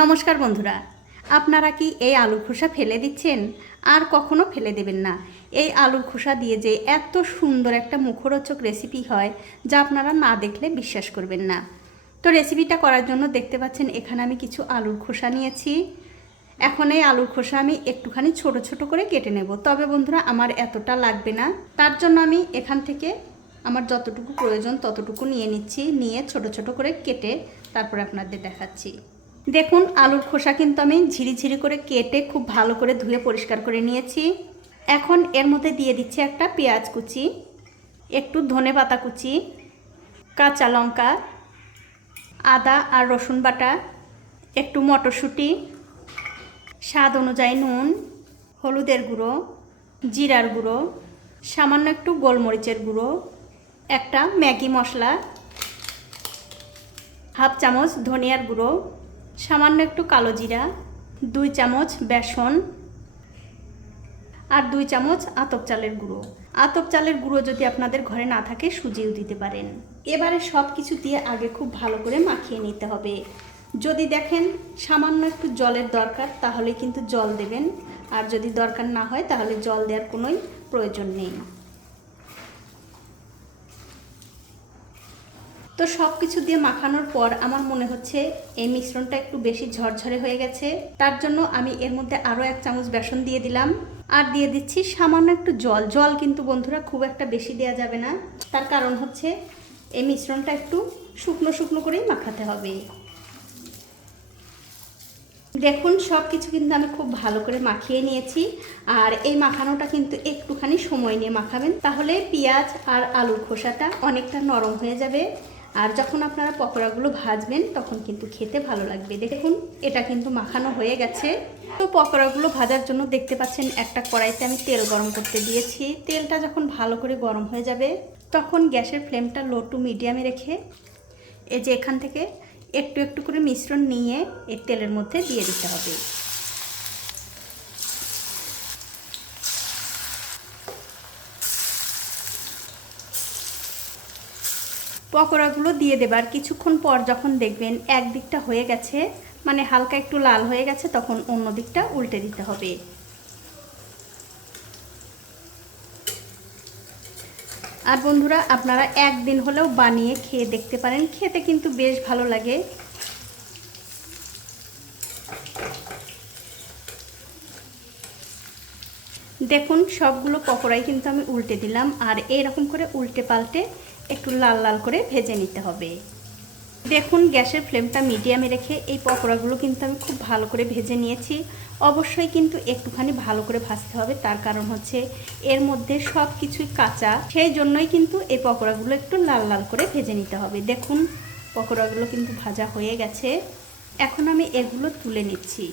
নমস্কার বন্ধুরা, আপনারা কি এই আলুর খোসা ফেলে দিচ্ছেন? আর কখনো ফেলে দেবেন না। এই আলুর খোসা দিয়ে যে এত সুন্দর একটা মুখরোচক রেসিপি হয়, যা আপনারা না দেখলে বিশ্বাস করবেন না। তো রেসিপিটা করার জন্য দেখতে পাচ্ছেন, এখানে আমি কিছু আলুর খোসা নিয়েছি। এখন এই আলুর খোসা আমি একটুখানি ছোট ছোট করে কেটে নেব। তবে বন্ধুরা, আমার এতটা লাগবে না। তার জন্য আমি এখান থেকে আমার যতটুকু প্রয়োজন ততটুকু নিয়ে নিচ্ছি। নিয়ে ছোট ছোট করে কেটে তারপরে আপনাদের দেখাচ্ছি। দেখুন, আলুর খোসা কিন্তু আমি ঝিরিঝিরি করে কেটে খুব ভালো করে ধুয়ে পরিষ্কার করে নিয়েছি। এখন এর মধ্যে দিয়ে দিচ্ছি একটা পেঁয়াজ কুচি, একটু ধনে পাতা কুচি, কাঁচা লঙ্কা, আদা আর রসুন বাটা, একটু মটরশুঁটি, স্বাদ অনুযায়ী নুন, হলুদের গুঁড়ো, জিরার গুঁড়ো, সামান্য একটু গোলমরিচের গুঁড়ো, একটা ম্যাগি মশলা, হাফ চামচ ধনিয়ার গুঁড়ো সামান্য একটু কালো জিরা, দুই চামচ বেসন আর দুই চামচ আতপ চালের গুঁড়ো। আতপ চালের গুঁড়ো যদি আপনাদের ঘরে না থাকে, সুজিও দিতে পারেন। এবারে সব কিছু দিয়ে আগে খুব ভালো করে মাখিয়ে নিতে হবে। যদি দেখেন সামান্য একটু জলের দরকার, তাহলে কিন্তু জল দেবেন। আর যদি দরকার না হয়, তাহলে জল দেওয়ার কোনোই প্রয়োজন নেই। তো সব কিছু দিয়ে মাখানোর পর আমার মনে হচ্ছে এই মিশ্রণটা একটু বেশি ঝরঝরে হয়ে গেছে। তার জন্য আমি এর মধ্যে আরও এক চামচ বেসন দিয়ে দিলাম। আর দিয়ে দিচ্ছি সামান্য একটু জল। জল কিন্তু বন্ধুরা খুব একটা বেশি দেওয়া যাবে না। তার কারণ হচ্ছে এই মিশ্রণটা একটু শুকনো শুকনো করেই মাখাতে হবে। দেখুন সব কিছু কিন্তু আমি খুব ভালো করে মাখিয়ে নিয়েছি। আর এই মাখানোটা কিন্তু একটুখানি সময় নিয়ে মাখাবেন। তাহলে পেঁয়াজ আর আলুর খোসাটা অনেকটা নরম হয়ে যাবে। আর যখন আপনারা পকোড়াগুলো ভাজবেন, তখন কিন্তু খেতে ভালো লাগবে। দেখুন, এটা কিন্তু মাখানো হয়ে গেছে। তো পকোড়াগুলো ভাজার জন্য দেখতে পাচ্ছেন, একটা কড়াইতে আমি তেল গরম করতে দিয়েছি। তেলটা যখন ভালো করে গরম হয়ে যাবে, তখন গ্যাসের ফ্লেমটা লো টু মিডিয়ামে রেখে এই যে এখান থেকে একটু একটু করে মিশ্রণ নিয়ে এর তেলের মধ্যে দিয়ে দিতে হবে। পকোড়াগুলো দিয়ে দেবার কিছুক্ষণ পর যখন দেখবেন এক দিকটা হয়ে গেছে মানে হালকা একটু লাল হয়ে গেছে, তখন অন্য দিকটা উল্টে দিতে হবে। আর বন্ধুরা, আপনারা একদিন হলেও বানিয়ে খেয়ে দেখতে পারেন। খেতে কিন্তু বেশ ভালো লাগে। দেখুন, সবগুলো পকোড়াই কিন্তু আমি উল্টে দিলাম। আর এইরকম করে উল্টে পাল্টে একটু লাল লাল করে ভেজে নিতে হবে। দেখুন, গ্যাসের ফ্লেমটা মিডিয়ামে রেখে এই পকোড়াগুলো কিন্তু আমি খুব ভালো করে ভেজে নিয়েছি। অবশ্যই কিন্তু একটুখানি ভালো করে ভাজতে হবে। তার কারণ হচ্ছে এর মধ্যে সব কিছুই কাঁচা। সেই জন্যই কিন্তু এই পকোড়াগুলো একটু লাল লাল করে ভেজে নিতে হবে। দেখুন, পকোড়াগুলো কিন্তু ভাজা হয়ে গেছে। এখন আমি এগুলো তুলে নিচ্ছি।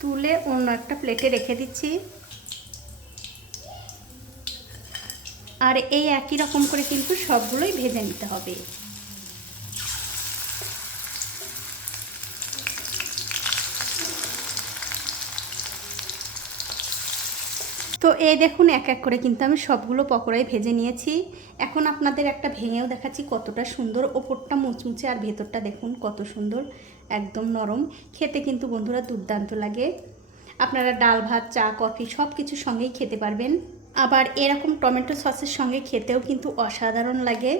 তুলে অন্য একটা প্লেটে রেখে দিচ্ছি। আর এই একই রকম করে কিন্তু সবগুলোই ভেজে নিতে হবে। তো এই দেখুন, এক এক করে কিন্তু আমি সবগুলো পকোড়াই ভেজে নিয়েছি। এখন আপনাদের একটা ভেঙেও দেখাচ্ছি কতটা সুন্দর। ওপরটা মুচমুচে আর ভেতরটা দেখুন কত সুন্দর, একদম নরম। খেতে কিন্তু বন্ধুরা দুর্দান্ত লাগে। আপনারা ডাল ভাত, চা, কফি সব কিছুর সঙ্গেই খেতে পারবেন। আবার এরকম টমেটো সসের সঙ্গে খেতেও কিন্তু অসাধারণ লাগে।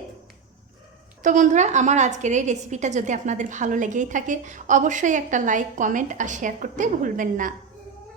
তো বন্ধুরা, আমার আজকের এই রেসিপিটা যদি আপনাদের ভালো লেগেই থাকে, অবশ্যই একটা লাইক কমেন্ট আর শেয়ার করতে ভুলবেন না।